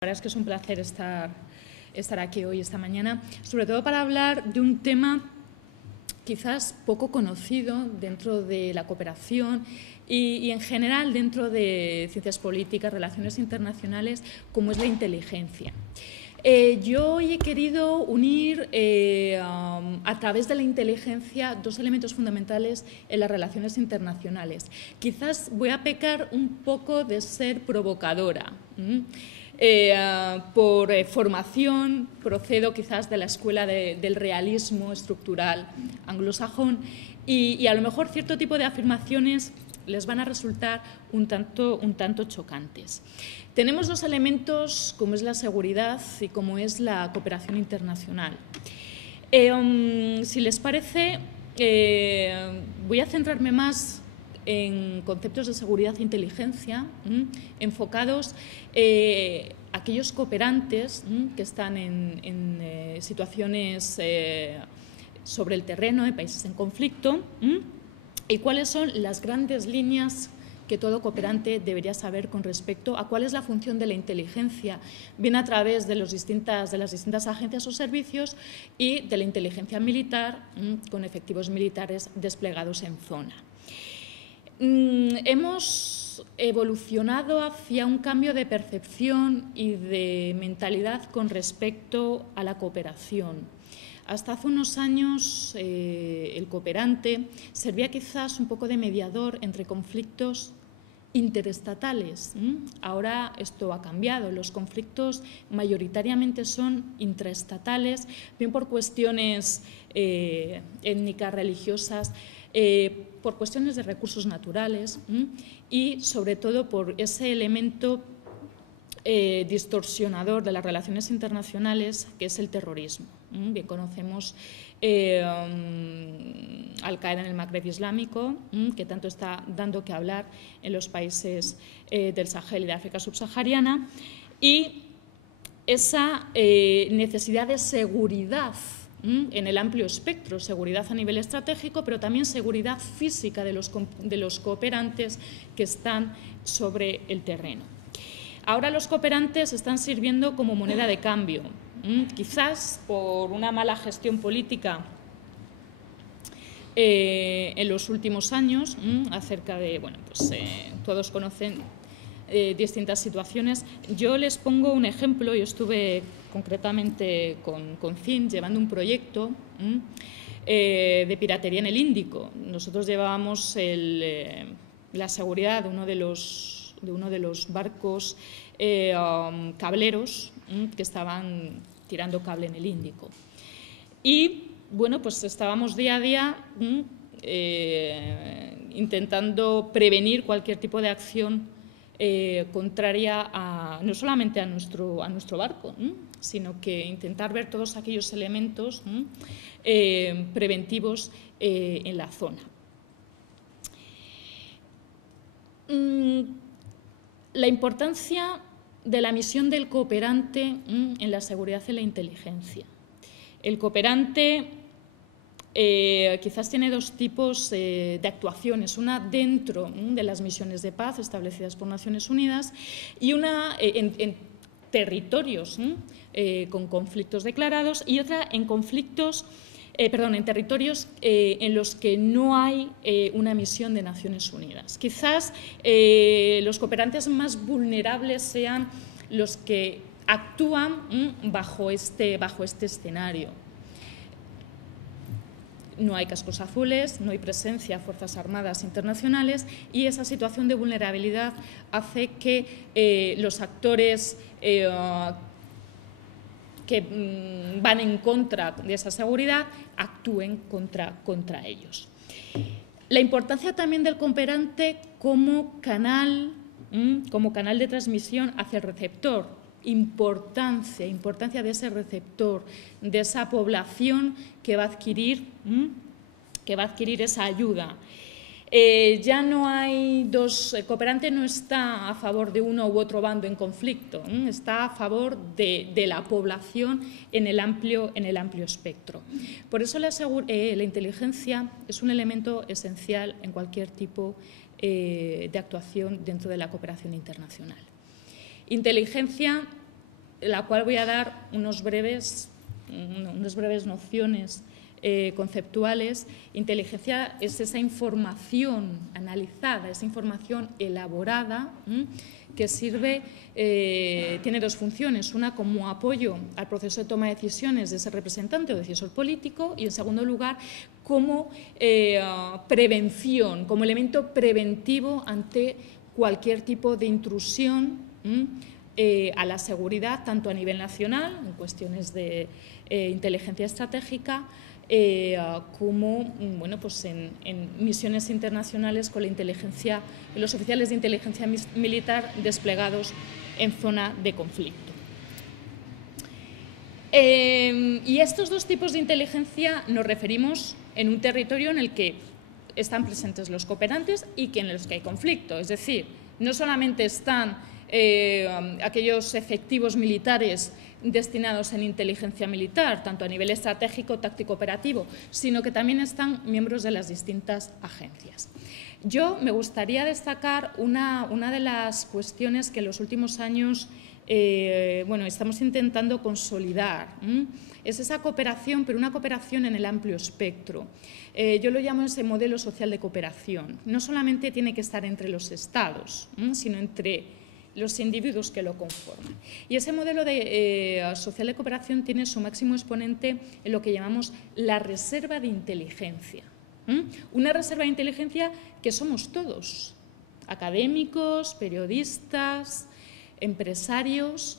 La verdad es que es un placer estar aquí hoy, esta mañana, sobre todo para hablar de un tema quizás poco conocido dentro de la cooperación y en general dentro de ciencias políticas, relaciones internacionales, como es la inteligencia. Yo hoy he querido unir a través de la inteligencia dos elementos fundamentales en las relaciones internacionales. Quizás voy a pecar un poco de ser provocadora. Por formación procedo quizás de la escuela del realismo estructural anglosajón y a lo mejor cierto tipo de afirmaciones les van a resultar un tanto chocantes. Tenemos dos elementos como es la seguridad y como es la cooperación internacional. Si les parece, voy a centrarme más en conceptos de seguridad e inteligencia enfocados aquellos cooperantes que están en situaciones sobre el terreno, en países en conflicto, y cuáles son las grandes líneas que todo cooperante debería saber con respecto a cuál es la función de la inteligencia, bien a través de las distintas agencias o servicios y de la inteligencia militar con efectivos militares desplegados en zona. Hemos evolucionado hacia un cambio de percepción y de mentalidad con respecto a la cooperación. Hasta hace unos años el cooperante servía quizás un poco de mediador entre conflictos interestatales. Ahora esto ha cambiado. Los conflictos mayoritariamente son intraestatales, bien por cuestiones étnicas, religiosas, por cuestiones de recursos naturales y sobre todo por ese elemento distorsionador de las relaciones internacionales que es el terrorismo. Bien conocemos Al-Qaeda en el Magreb islámico, que tanto está dando que hablar en los países del Sahel y de África subsahariana, y esa necesidad de seguridad en el amplio espectro, seguridad a nivel estratégico, pero también seguridad física de los cooperantes que están sobre el terreno. Ahora los cooperantes están sirviendo como moneda de cambio, quizás por una mala gestión política en los últimos años, acerca de, bueno, pues todos conocen distintas situaciones. Yo les pongo un ejemplo. Yo estuve concretamente con CIN llevando un proyecto de piratería en el Índico. Nosotros llevábamos la seguridad de uno de los barcos cableros que estaban tirando cable en el Índico. Y bueno, pues estábamos día a día intentando prevenir cualquier tipo de acción contraria no solamente a nuestro barco, sino que intentar ver todos aquellos elementos preventivos en la zona. La importancia de la misión del cooperante en la seguridad y la inteligencia. El cooperante quizás tiene dos tipos de actuaciones, una dentro de las misiones de paz establecidas por Naciones Unidas y una en territorios con conflictos declarados y otra en conflictos en territorios en los que no hay una misión de Naciones Unidas. Quizás los cooperantes más vulnerables sean los que actúan bajo este escenario. No hay cascos azules, no hay presencia de Fuerzas Armadas internacionales y esa situación de vulnerabilidad hace que los actores que van en contra de esa seguridad actúen contra ellos. La importancia también del cooperante como canal de transmisión hacia el receptor. Importancia de ese receptor, de esa población que va a adquirir esa ayuda. Ya no hay dos, el cooperante no está a favor de uno u otro bando en conflicto, está a favor de la población en el amplio espectro. Por eso la inteligencia es un elemento esencial en cualquier tipo de actuación dentro de la cooperación internacional. Inteligencia la cual voy a dar unas breves nociones conceptuales. Inteligencia es esa información analizada, esa información elaborada que sirve, tiene dos funciones, una como apoyo al proceso de toma de decisiones de ese representante o decisor político y, en segundo lugar, como prevención, como elemento preventivo ante cualquier tipo de intrusión a la seguridad, tanto a nivel nacional, en cuestiones de inteligencia estratégica, como bueno, pues en misiones internacionales con la inteligencia, los oficiales de inteligencia militar desplegados en zona de conflicto. Y estos dos tipos de inteligencia nos referimos en un territorio en el que están presentes los cooperantes y que en los que hay conflicto. Es decir, no solamente están aquellos efectivos militares destinados en inteligencia militar, tanto a nivel estratégico, táctico, operativo, sino que también están miembros de las distintas agencias. Yo me gustaría destacar una de las cuestiones que en los últimos años bueno, estamos intentando consolidar. Es esa cooperación, pero una cooperación en el amplio espectro. Yo lo llamo ese modelo social de cooperación. No solamente tiene que estar entre los Estados, sino entre los individuos que lo conforman. Y ese modelo social de cooperación tiene su máximo exponente en lo que llamamos la reserva de inteligencia. Una reserva de inteligencia que somos todos, académicos, periodistas, empresarios,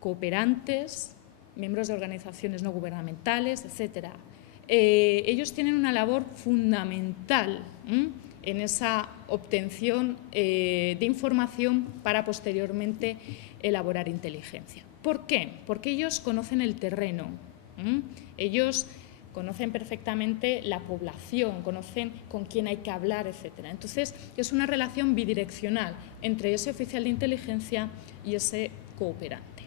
cooperantes, miembros de organizaciones no gubernamentales, etc. Ellos tienen una labor fundamental en esa obtención de información para posteriormente elaborar inteligencia. ¿Por qué? Porque ellos conocen el terreno, ellos conocen perfectamente la población, conocen con quién hay que hablar, etc. Entonces, es una relación bidireccional entre ese oficial de inteligencia y ese cooperante.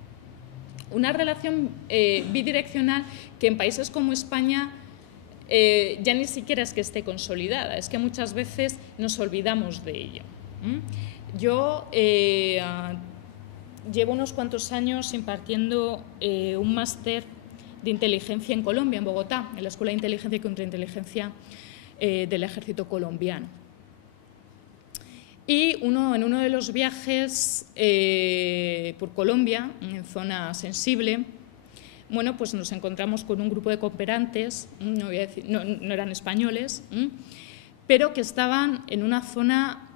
Una relación bidireccional que en países como España ya ni siquiera es que esté consolidada, es que muchas veces nos olvidamos de ello. Yo llevo unos cuantos años impartiendo un máster de inteligencia en Colombia, en Bogotá, en la Escuela de Inteligencia y Contrainteligencia del Ejército Colombiano. Y en uno de los viajes por Colombia, en zona sensible, bueno, pues nos encontramos con un grupo de cooperantes, no eran españoles, pero que estaban en una zona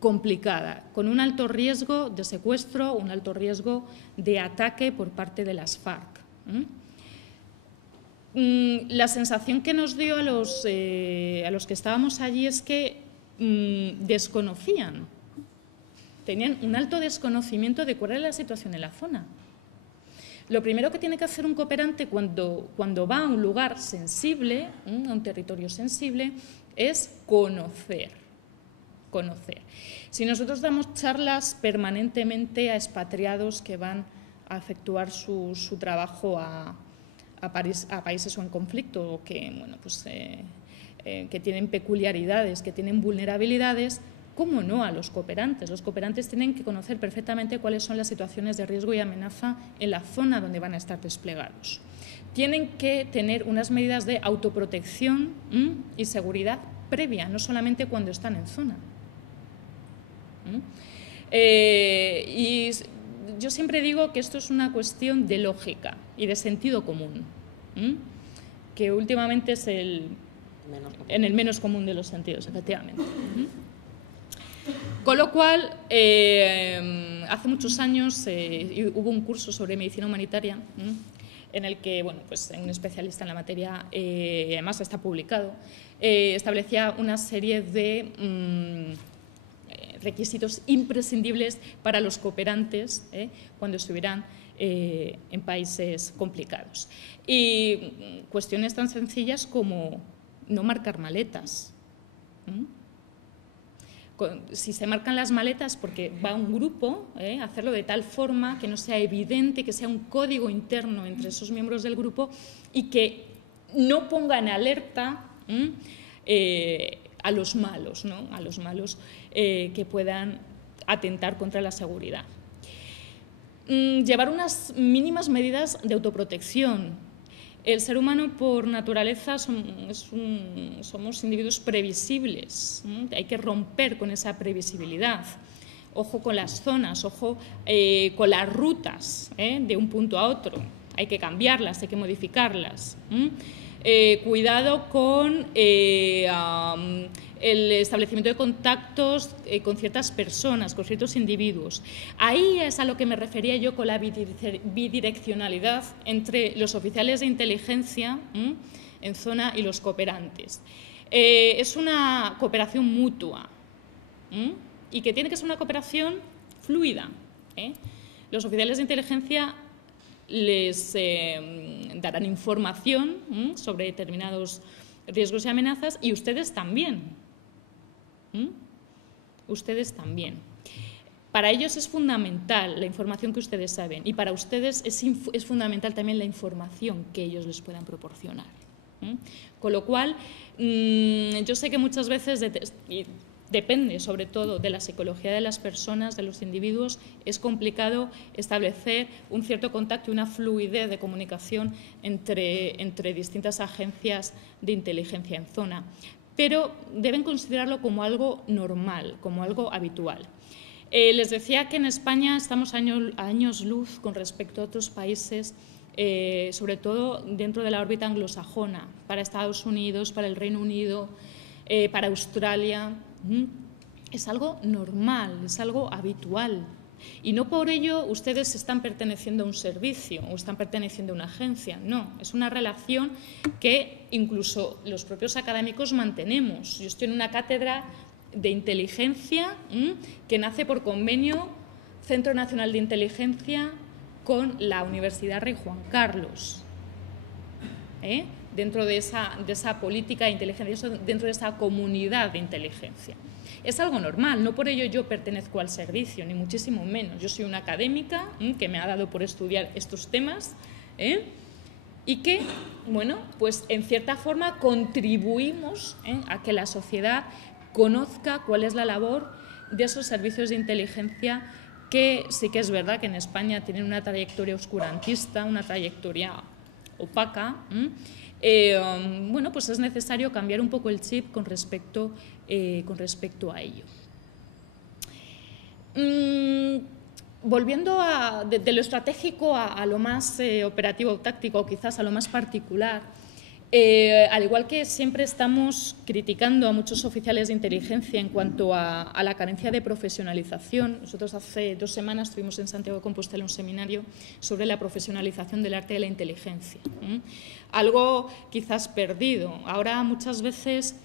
complicada, con un alto riesgo de secuestro, un alto riesgo de ataque por parte de las FARC. La sensación que nos dio a los que estábamos allí es que desconocían, tenían un alto desconocimiento de cuál era la situación en la zona. Lo primero que tiene que hacer un cooperante cuando va a un lugar sensible, a un territorio sensible, es conocer. Si nosotros damos charlas permanentemente a expatriados que van a efectuar su trabajo a países o en conflicto, o que, bueno, pues, que tienen peculiaridades, que tienen vulnerabilidades, ¿cómo no a los cooperantes? Los cooperantes tienen que conocer perfectamente cuáles son las situaciones de riesgo y amenaza en la zona donde van a estar desplegados. Tienen que tener unas medidas de autoprotección y seguridad previa, no solamente cuando están en zona. Y yo siempre digo que esto es una cuestión de lógica y de sentido común, que últimamente es el menos común de los sentidos, efectivamente. Con lo cual, hace muchos años hubo un curso sobre medicina humanitaria en el que, bueno, pues un especialista en la materia, además está publicado, establecía una serie de requisitos imprescindibles para los cooperantes cuando estuvieran en países complicados. Y cuestiones tan sencillas como no marcar maletas. Si se marcan las maletas porque va un grupo, hacerlo de tal forma que no sea evidente, que sea un código interno entre esos miembros del grupo y que no ponga en alerta a los malos, ¿no? A los malos que puedan atentar contra la seguridad. llevar unas mínimas medidas de autoprotección. El ser humano, por naturaleza, somos individuos previsibles. Hay que romper con esa previsibilidad. Ojo con las zonas, ojo con las rutas de un punto a otro. Hay que cambiarlas, hay que modificarlas. Cuidado con el establecimiento de contactos con ciertas personas, con ciertos individuos. Ahí es a lo que me refería yo con la bidireccionalidad entre los oficiales de inteligencia en zona y los cooperantes. Es una cooperación mutua y que tiene que ser una cooperación fluida. Los oficiales de inteligencia les darán información sobre determinados riesgos y amenazas y ustedes también. Ustedes también. Para ellos es fundamental la información que ustedes saben y para ustedes es fundamental también la información que ellos les puedan proporcionar. Con lo cual, yo sé que muchas veces depende sobre todo de la psicología de las personas, de los individuos, es complicado establecer un cierto contacto y una fluidez de comunicación entre distintas agencias de inteligencia en zona, pero deben considerarlo como algo normal, como algo habitual. Les decía que en España estamos a años luz con respecto a otros países, sobre todo dentro de la órbita anglosajona, para Estados Unidos, para el Reino Unido, para Australia. Es algo normal, es algo habitual. Y no por ello ustedes están perteneciendo a un servicio o están perteneciendo a una agencia, no, es una relación que incluso los propios académicos mantenemos. Yo estoy en una cátedra de inteligencia que nace por convenio Centro Nacional de Inteligencia con la Universidad Rey Juan Carlos. Dentro de esa política de inteligencia, dentro de esa comunidad de inteligencia. Es algo normal, no por ello yo pertenezco al servicio, ni muchísimo menos. Yo soy una académica que me ha dado por estudiar estos temas y que, bueno, pues en cierta forma contribuimos a que la sociedad conozca cuál es la labor de esos servicios de inteligencia que sí que es verdad que en España tienen una trayectoria oscurantista, una trayectoria opaca. Bueno, pues es necesario cambiar un poco el chip con respecto a ello. Volviendo de lo estratégico a lo más operativo o táctico, o quizás a lo más particular, al igual que siempre estamos criticando a muchos oficiales de inteligencia en cuanto a la carencia de profesionalización. Nosotros hace 2 semanas tuvimos en Santiago de Compostela un seminario sobre la profesionalización del arte de la inteligencia. Algo quizás perdido. Ahora muchas veces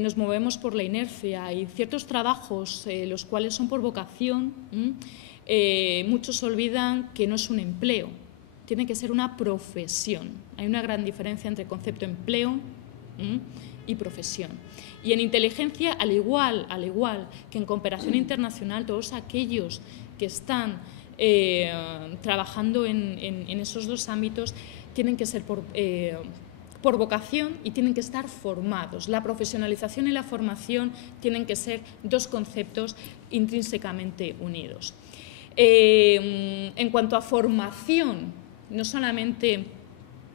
nos movemos por la inercia y ciertos trabajos, los cuales son por vocación, muchos olvidan que no es un empleo. Tiene que ser una profesión. Hay una gran diferencia entre concepto empleo y profesión. Y en inteligencia, al igual que en cooperación internacional, todos aquellos que están trabajando en esos 2 ámbitos tienen que ser por vocación y tienen que estar formados. La profesionalización y la formación tienen que ser 2 conceptos intrínsecamente unidos. En cuanto a formación, no solamente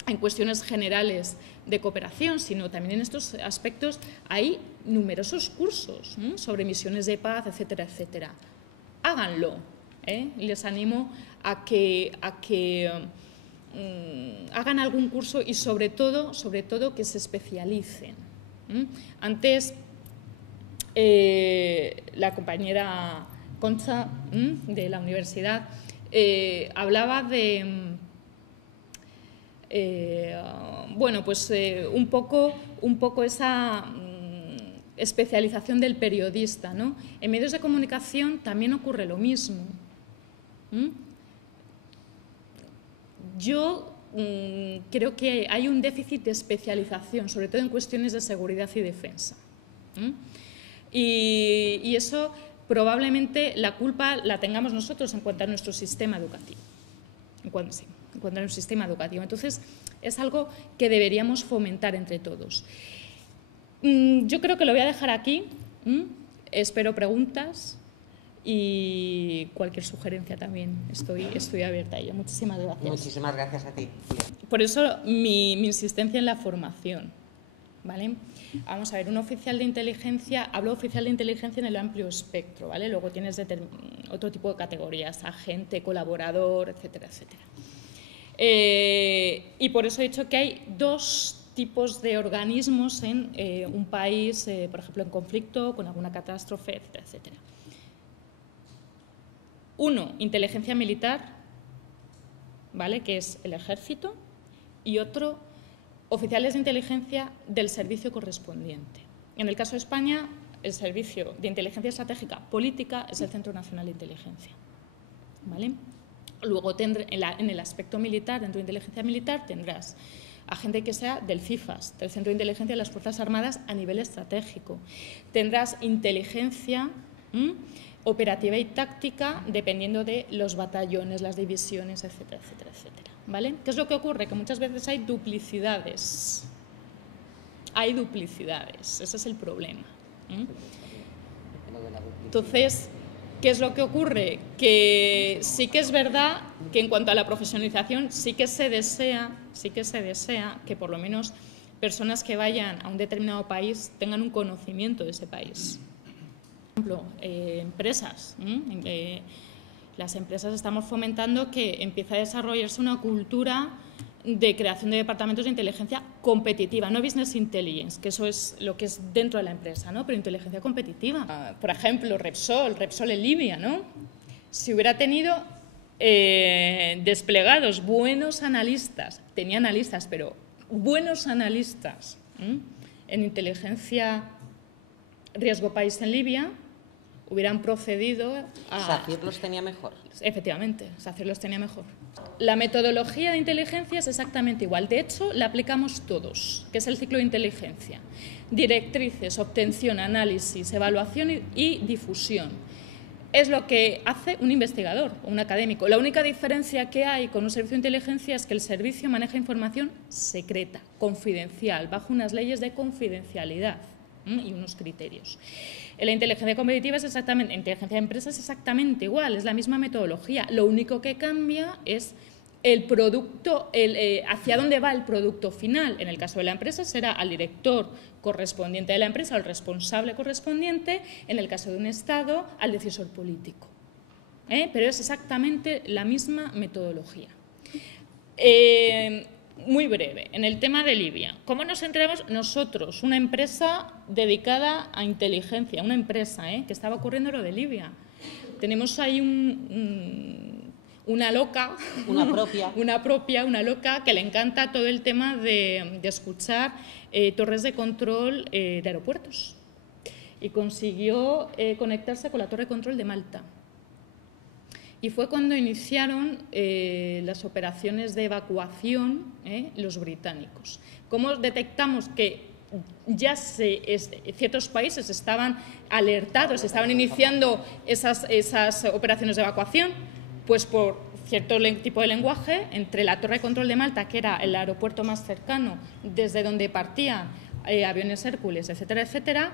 en cuestiones generales de cooperación, sino también en estos aspectos hay numerosos cursos sobre misiones de paz, etcétera, etcétera. Háganlo. Les animo a que hagan algún curso y sobre todo que se especialicen. Antes la compañera Concha de la universidad hablaba de bueno, pues un poco esa especialización del periodista, ¿no? En medios de comunicación también ocurre lo mismo. Yo creo que hay un déficit de especialización, sobre todo en cuestiones de seguridad y defensa. Y eso probablemente la culpa la tengamos nosotros en cuanto a nuestro sistema educativo. En cuanto a nuestro sistema educativo. Entonces, es algo que deberíamos fomentar entre todos. Yo creo que lo voy a dejar aquí. Espero preguntas y cualquier sugerencia también. Estoy abierta a ello. Muchísimas gracias. Muchísimas gracias a ti. Por eso mi insistencia en la formación, ¿vale? Vamos a ver, un oficial de inteligencia, hablo de oficial de inteligencia en el amplio espectro, ¿vale? Luego tienes otro tipo de categorías, agente, colaborador, etcétera, etcétera. Y por eso he dicho que hay dos tipos de organismos en un país, por ejemplo, en conflicto, con alguna catástrofe, etcétera, etcétera. Uno, inteligencia militar, ¿vale?, que es el ejército, y otro, oficiales de inteligencia del servicio correspondiente. En el caso de España, el Servicio de Inteligencia Estratégica Política es el Centro Nacional de Inteligencia, ¿vale? Luego, en el aspecto militar, dentro de inteligencia militar, tendrás a gente que sea del CIFAS, del Centro de Inteligencia de las Fuerzas Armadas a nivel estratégico. Tendrás inteligencia operativa y táctica, dependiendo de los batallones, las divisiones, etcétera, etcétera, etcétera, ¿vale? ¿Qué es lo que ocurre? Que muchas veces hay duplicidades. Hay duplicidades, ese es el problema. Entonces, ¿qué es lo que ocurre? Que sí que es verdad que en cuanto a la profesionalización sí que se desea que por lo menos personas que vayan a un determinado país tengan un conocimiento de ese país. Por ejemplo, empresas. Las empresas estamos fomentando que empiece a desarrollarse una cultura de creación de departamentos de inteligencia competitiva, no business intelligence, que eso es lo que es dentro de la empresa, ¿no? Pero inteligencia competitiva. Por ejemplo, Repsol en Libia, ¿no? Si hubiera tenido desplegados buenos analistas, tenía analistas, pero buenos analistas en inteligencia riesgo país en Libia, hubieran procedido a... SACIR los tenía mejor. Efectivamente, SACIR los tenía mejor. La metodología de inteligencia es exactamente igual. De hecho, la aplicamos todos, que es el ciclo de inteligencia. Directrices, obtención, análisis, evaluación y difusión. Es lo que hace un investigador o un académico. La única diferencia que hay con un servicio de inteligencia es que el servicio maneja información secreta, confidencial, bajo unas leyes de confidencialidad y unos criterios. En la inteligencia competitiva en inteligencia de empresas es exactamente igual, es la misma metodología. Lo único que cambia es el producto, hacia dónde va el producto final. En el caso de la empresa será al director correspondiente de la empresa, al responsable correspondiente. En el caso de un Estado, al decisor político. Pero es exactamente la misma metodología. Muy breve, en el tema de Libia. ¿Cómo nos enteramos? Nosotros, una empresa dedicada a inteligencia, una empresa que estaba ocurriendo lo de Libia. Tenemos ahí una loca, una loca que le encanta todo el tema de escuchar torres de control de aeropuertos. Y consiguió conectarse con la torre de control de Malta. Y fue cuando iniciaron las operaciones de evacuación los británicos. ¿Cómo detectamos que ya ciertos países estaban alertados, estaban iniciando esas operaciones de evacuación? Pues por cierto tipo de lenguaje entre la torre de control de Malta, que era el aeropuerto más cercano desde donde partían aviones Hércules, etcétera, etcétera,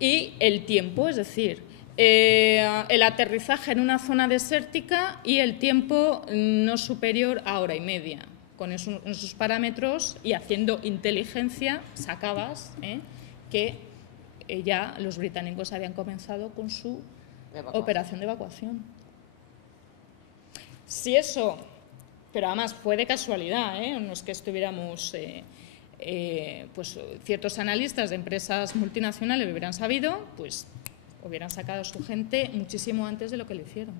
y el tiempo, es decir, el aterrizaje en una zona desértica y el tiempo no superior a hora y media. Con esos parámetros y haciendo inteligencia sacabas que ya los británicos habían comenzado con su operación de evacuación. Si eso, pero además fue de casualidad, no es que estuviéramos... pues ciertos analistas de empresas multinacionales lo hubieran sabido, pues hubieran sacado a su gente muchísimo antes de lo que lo hicieron.